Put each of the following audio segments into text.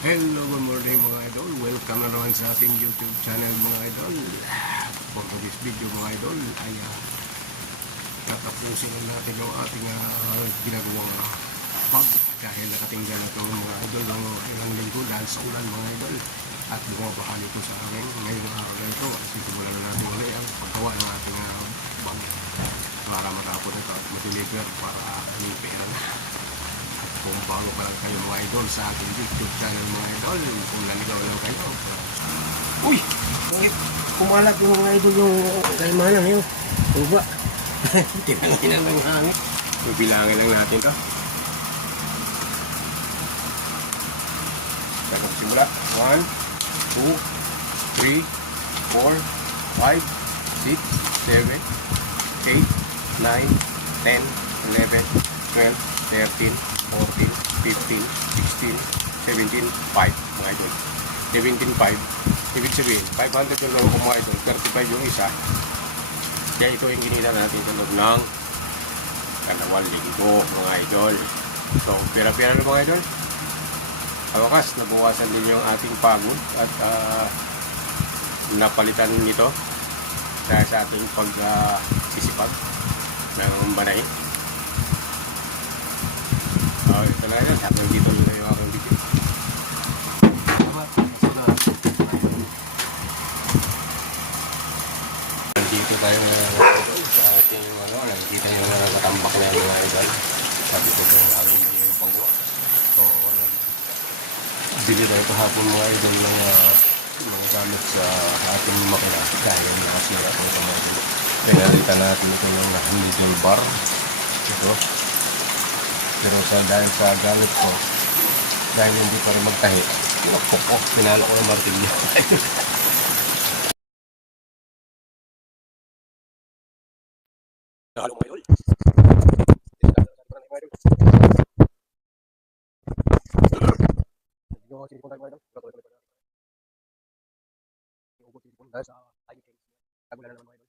Hello, good morning mga idol. Welcome na naman sa ating YouTube channel mga idol. For this video mga idol ay tatapusin natin yung ating ginagawang pag dahil nakatinggal na ito mga idol ng ilang linggo dahil sa ulan mga idol at bumabaha nito sa amin ngayong araw na ito. Sisimulan na natin ulit ang paggawa ng ating bag para matapos ito at ma-deliver para pera na. Kung bago pa lang kayo mga idol sa ating YouTube channel mga idol, kung naligaw lang kayo. Uy! Kumalat yung mga idol yung kaimanan yun. Tuba. Tinangin lang ng hangin. Bibilangin lang natin to. Kaya magsimula. 1, 2, 3, 4, 5, 6, 7, 8, 9, 10, 11, 12, 13, 14, 15, 16, 17, 5 mga idol. 17, 5. Ibig sabihin, 500 yung laro ko mga idol, 35 yung isa. Kaya ito yung ginita natin sa loob ng 2 linggo mga idol. So, pera-pera na mga idol. Sa wakas, nabuwasan din yung ating pagod at napalitan nito dahil sa ating pagsisipag ng banahin. Ito na yan. Hanggang dito na yung aking video. Dito tayo sa ating nakikita nyo na katambak na yung mga idol. Pati ito yung aking panggawa. So, bili tayo kahapon mga idol ng mga gamit sa ating makina dahil nakasira ito sa mga idol. Pinalitan natin ito yung middle bar. Ito. Pero dahil sa gamit ko, dahil hindi pa rin magtahi, pinalo ko ng martilyo. Nahalo mo idol. Dahil sa timing change, tagulan na naman mga idol.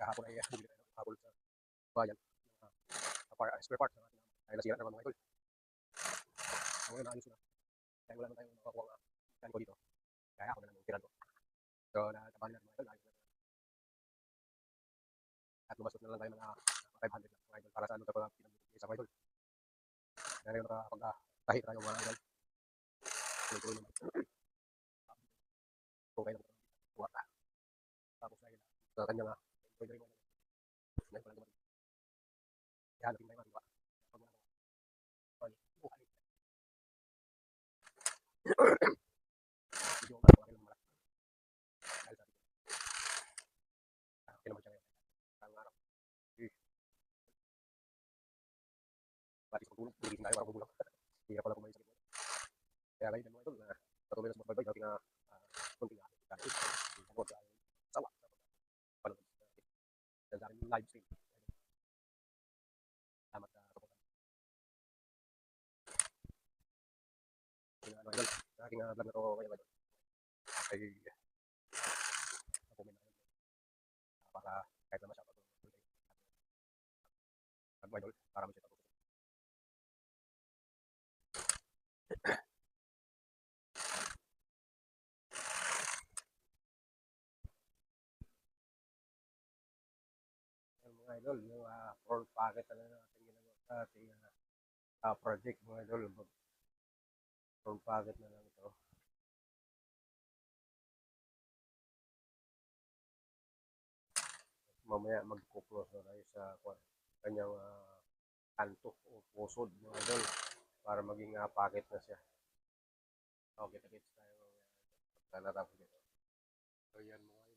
Kahapon ay bumili tayo kahapon sa bayan. Spare parts dahil nasira naman mga idol. So ngayon naayos na. Dahil wala naman tayong makakuha ang ko dito. Kaya ako na lang tiran ko. So natabali natin mga idol. Ayos na. At lumasot na lang tayo mga 500 na mga idol para sa ano ito pinag-ibig sa mga idol. Dahil nakapag-tahi tayo mga idol. Tuloy-tuloy naman. Kung kayo naman kuha ka. Tapos dahil sa kanyang embroidery mo. Ngayon pa lang naman. Kaya natin tayo matiwa. Pag wala ko. Buhay. Hindi ko makakuha rin ng malaki. Dahil sa atin. Kaya naman siya ngayon. Ang araw. Pati sa pagtulog. Bulitin tayo para magulang. Hirap pala kumain sa likod. Kaya ngayon mga idol. Patuloy na sa mga ating kunting kahit tungkol sa sawa sa panonood sa aking live stream. Salamat sa suporta. Sa aking vlog na to ngayon ay comment na para kahit na masyado idol para masyado mga idol yung front packet na natin ginagawa sa ating project mga idol. Front packet na lang ito. Mamaya mag-close na tayo sa kanyang kanto o pusod mga idol para maging packet na siya. Okay, kita-kits tayo mamaya natapos dito. So yan mga idol.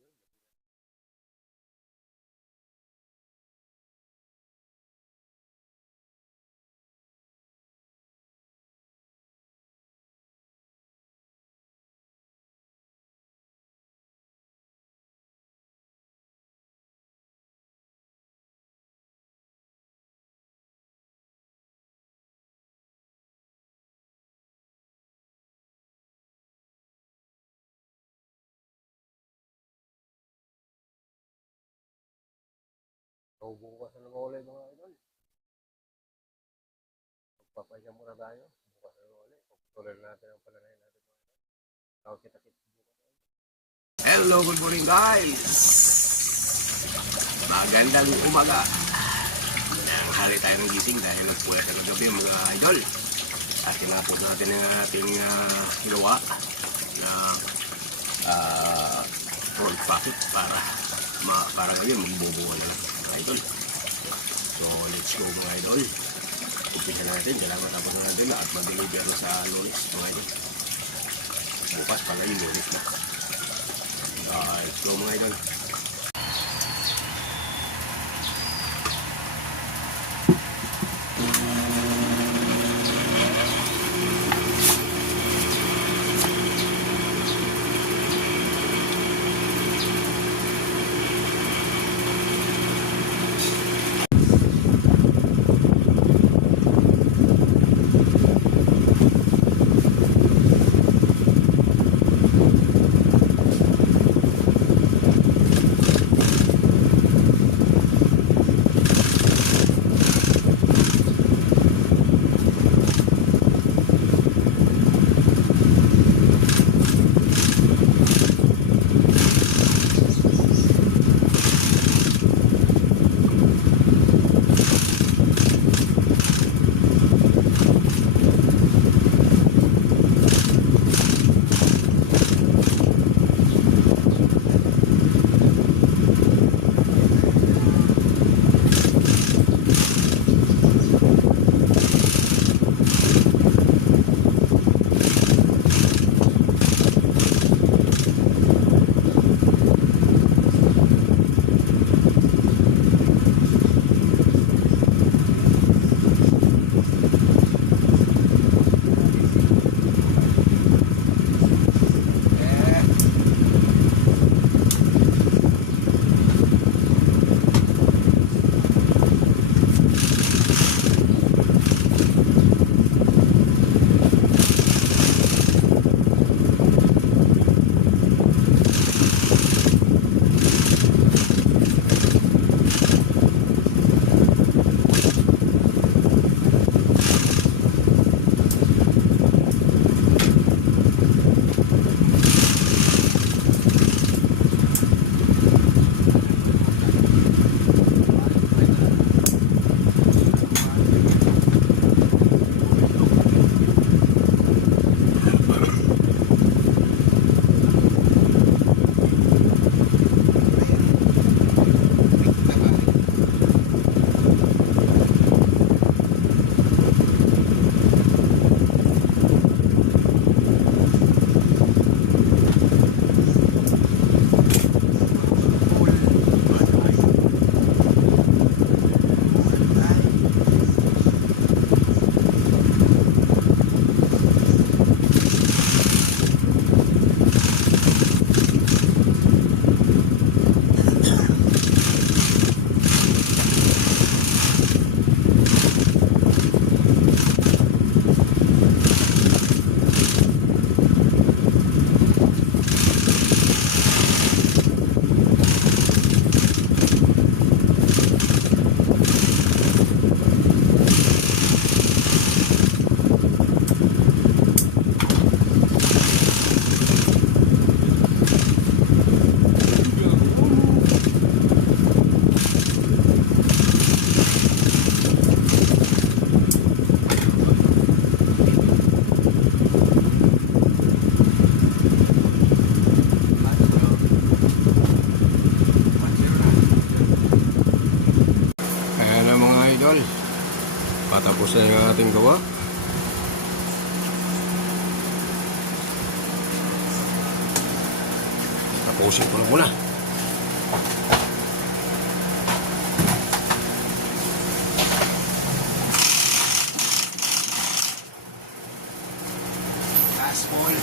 So bukas na naman ulit mga idol. Magpapahinga muna tayo. Bukas na naman ulit. Pagtuloy natin ang pananayin natin. Hello, good morning guys! Magandang umaga. Nanghali tayo ng gising dahil nagpulat na gabi mga idol. At tinapos natin ang ating ginawa na front pocket para ngayon magbubuo na mga idol. So let's go mga idol. Umpisa natin, kailangan tapos na natin at mag-deliver na sa Lunes mga idol. Bukas pala yung Lunes na. Let's go mga idol. Patapos na yung ating gawa. Tapusin ko na muna. Last ball.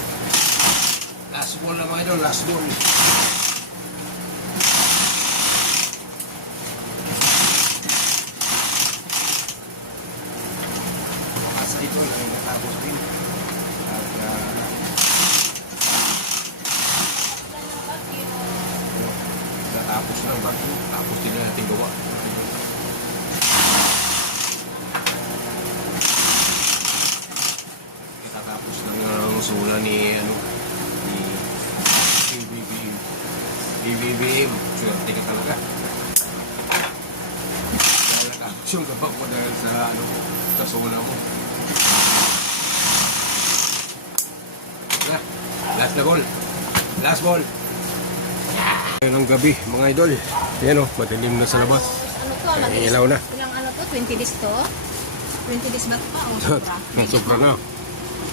Last ball na mga idol, last ball. Sa ito lang natapos din. At natapos lang bago. Tapos din na natin gawa. Itatapos lang ang sula ni BBM. Swerte ka talaga. Wala ka. Action ka pa mo dahil sa ano mo, sa sola mo. Na, last na ball. Last ball. Ngayon ang gabi, mga idol. Yan o, madilim na sa labas. Ano to? Ay, ilaw na. Ilang ano to? 20 days to? 20 days ba to pa? O sobra? Ang sobra na.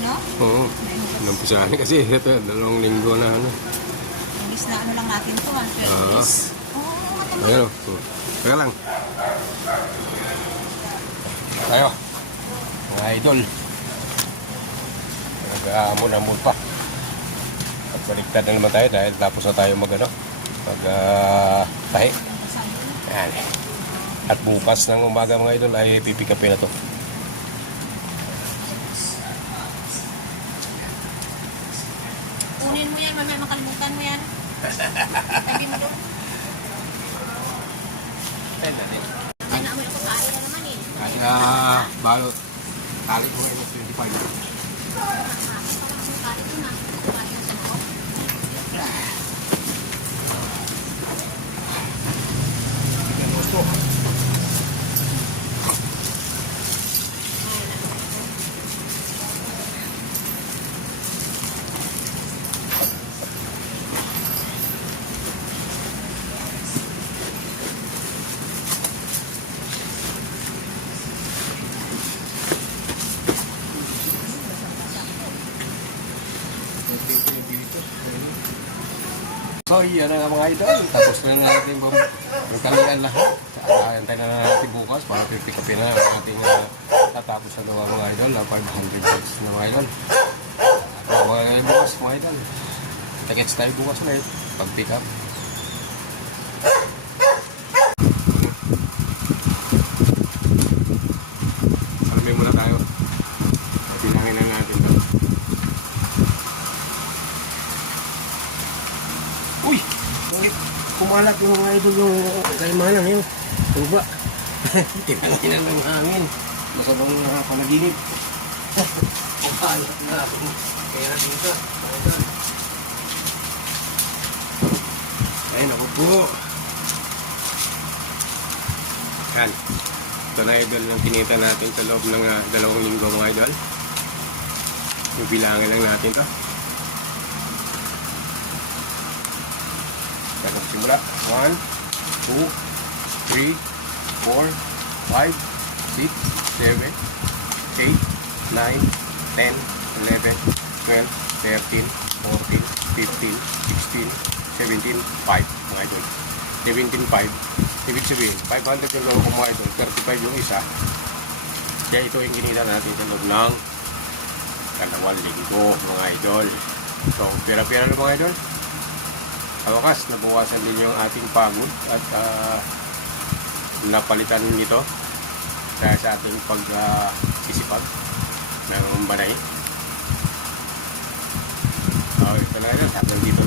No? Oo. Nampisahan kasi. Ito, 2 linggo na ano. Imbis na ano lang natin to, 12 days. Oo, Ayan o. Teka lang. Tayo. Mga idol. Nag-amon-amon pa. Pagbaliktad na naman tayo dahil tapos na tayo tahi. Yan. At bukas ng umaga mga idol ay pipikapin na to. Kunin mo yan, mamaya makalimutan mo yan. Tabi mo doon. Ayan na rin. Ay, naamoy ako kaya na naman eh. Kaya balot. Tali ko ngayon 25. So, yan na nga mga idol. Tapos na natin magkalian lahat. Antay na natin bukas para pipikapin na ang ating tatapos na gawa mga idol. 500 bucks na mga idol. Gawa ngayon bukas mga idol. Takits tayo bukas na yun. Pag-pick up. Salamin muna tayo. Pinangin na natin ito. Uy! Kumalat yung mga idol yung kaimanan yun. Tuba. Tinanginan ng hangin. Masabang panaginip. Kumalat na ako. Kaya dito. Ayun ako po. Yan. Ito na idol yung kinita natin sa loob ng 2 linggo mga idol. Yung bilangan lang natin to. Kaya simula. 1, 2, 3, 4, 5, 6, 7, 8, 9, 10, 11, 12, 13, 14, 15, 16, 17, 5 mga idol. 17, 5. Ibig sabihin, 500 yung loob mga idol, 35 yung isa. Kaya ito yung ginita natin sa loob ng 2 linggo mga idol. So, pira-pira na mga idol. Sa wakas, nabawasan din yung ating pagod at napalitan nito dahil sa ating pag-isipag ng banay. Ito na yun. Hanggang dito